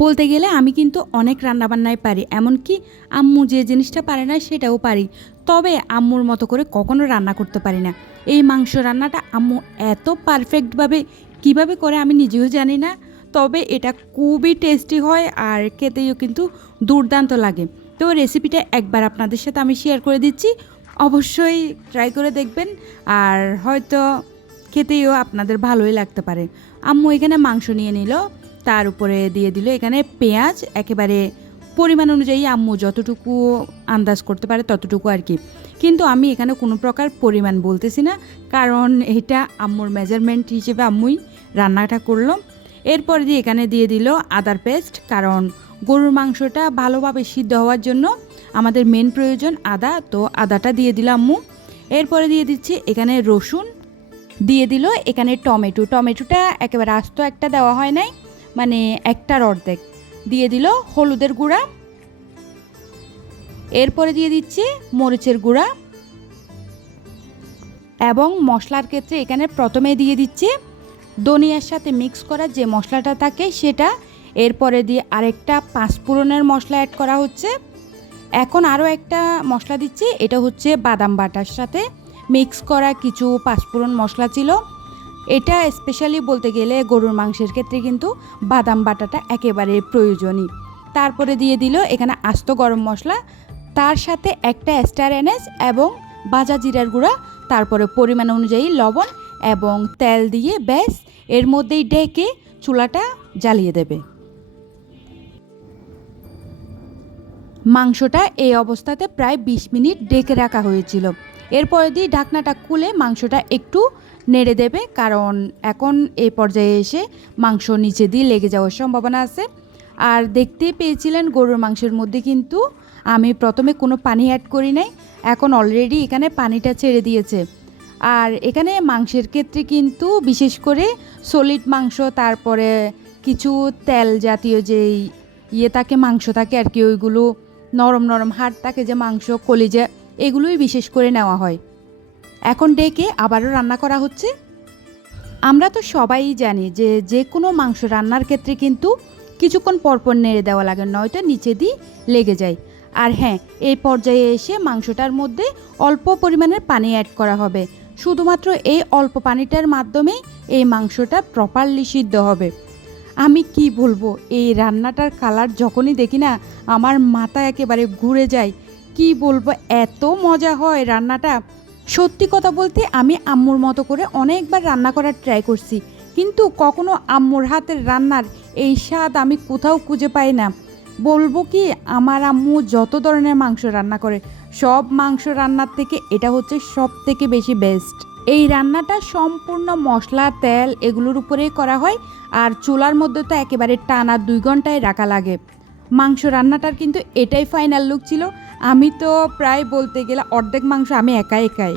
বলতে গেলে আমি কিন্তু অনেক রান্নাবান্নাই পারি, এমনকি আম্মু যে জিনিসটা পারে না সেটাও পারি। তবে আম্মুর মতো করে কখনো রান্না করতে পারি না। এই মাংস রান্নাটা আম্মু এত পারফেক্টভাবে কীভাবে করে আমি নিজেও জানি না, তবে এটা খুবই টেস্টি হয় আর খেতেও কিন্তু দুর্দান্ত লাগে। তো রেসিপিটা একবার আপনাদের সাথে আমি শেয়ার করে দিচ্ছি, অবশ্যই ট্রাই করে দেখবেন আর হয়তো খেতেও আপনাদের ভালোই লাগতে পারে। আম্মু এখানে মাংস নিয়ে নিল। তার উপরে দিয়ে দিল। এখানে পেঁয়াজ একেবারে পরিমাণ অনুযায়ী আম্মু যতটুকু আন্দাজ করতে পারে ততটুকু আর কি। কিন্তু আমি এখানে কোনো প্রকার পরিমাণ বলতেছি না, কারণ এটা আম্মুর মেজারমেন্ট হিসেবে আম্মুই রান্নাটা করল। এরপরে দিয়ে এখানে দিয়ে দিল আদার পেস্ট কারণ গরুর মাংসটা ভালোভাবে সিদ্ধ হওয়ার জন্য আমাদের মেন প্রয়োজন আদা, তো আদাটা দিয়ে দিল আম্মু। এরপরে দিয়ে দিচ্ছি এখানে রসুন, দিয়ে দিল এখানে টমেটো। টমেটোটা একেবারে আস্ত একটা দেওয়া হয় নাই। মানে একটার অর্ধেক। দিয়ে দিল হলুদের গুঁড়া। এরপরে দিয়ে দিচ্ছি মরিচের গুঁড়া। এবং মশলার ক্ষেত্রে এখানে প্রথমে দিয়ে দিচ্ছি ধনিয়ার সাথে মিক্স করা যে মশলাটা থাকে সেটা। এরপরে দিয়ে আরেকটা পাঁচফোড়নের মশলা অ্যাড করা হচ্ছে। এখন আরও একটা মশলা দিচ্ছি, এটা হচ্ছে বাদাম বাটার সাথে। মিক্স করা কিছু পাঁচফোড়ন মশলা ছিল। এটা স্পেশালি বলতে গেলে গরুর মাংসের ক্ষেত্রে কিন্তু বাদাম বাটাটা একেবারে প্রয়োজনই। তারপরে দিয়ে দিল এখানে আস্ত গরম মশলা, তার সাথে একটা স্টার এনেস এবং বাজা জিরার গুঁড়া, তারপরে পরিমাণ অনুযায়ী লবণ এবং তেল দিয়ে ব্যাস, এর মধ্যেই ডেকে চুলাটা জ্বালিয়ে দেবে। মাংসটা এই অবস্থাতে প্রায় ২০ মিনিট ডেকে রাখা হয়েছিল। এরপরে দিয়ে ঢাকনাটা খুলে মাংসটা একটু নেড়ে দেবে, কারণ এখন এই পর্যায়ে এসে মাংস নিচে দিয়ে লেগে যাওয়ার সম্ভাবনা আছে। আর দেখতেই পেয়েছিলেন গরুর মাংসের মধ্যে কিন্তু আমি প্রথমে কোনো পানি অ্যাড করি নাই, এখন অলরেডি এখানে পানিটা ছেড়ে দিয়েছে। আর এখানে মাংসের ক্ষেত্রে কিন্তু বিশেষ করে সলিড মাংস, তারপরে কিছু তেল জাতীয় যে ইয়ে থাকে, মাংস থাকে আর কি, ওইগুলো নরম নরম হাড় থাকে যে মাংস, কলিজা এগুলোই বিশেষ করে নেওয়া হয়। এখন ডেকে আবারও রান্না করা হচ্ছে। আমরা তো সবাই জানি যে যে কোনো মাংস রান্নার ক্ষেত্রে কিন্তু কিছুক্ষণ পরপর নেড়ে দেওয়া লাগে, নয়তো নিচে দিয়ে লেগে যায়। আর হ্যাঁ এই পর্যায়ে এসে মাংসটার মধ্যে অল্প পরিমাণের পানি অ্যাড করা হবে। শুধুমাত্র এই অল্প পানিটার মাধ্যমে এই মাংসটা প্রপারলি সিদ্ধ হবে। আমি কি বলব, এই রান্নাটার কালার যখনই দেখি না, আমার মাথা একেবারে ঘুরে যায়। কি বলব, এত মজা হয় রান্নাটা। সত্যি কথা বলতে আমি আম্মুর মতো করে অনেকবার রান্না করার ট্রাই করছি, কিন্তু কখনো আম্মুর হাতের রান্নার এই স্বাদ আমি কোথাও খুঁজে পাই না। বলব কি, আমার আম্মু যত ধরনের মাংস রান্না করে, সব মাংস রান্নার থেকে এটা হচ্ছে সব থেকে বেশি বেস্ট এই রান্নাটা সম্পূর্ণ মশলা, তেল এগুলোর উপরেই করা হয়, আর চুলার মধ্যে তো একেবারে টানা দুই ঘন্টায় রাখা লাগে। মাংস রান্নাটার কিন্তু এটাই ফাইনাল লুক ছিল আমি তো প্রায় বলতে গেলে অর্ধেক মাংস আমি একাই একাই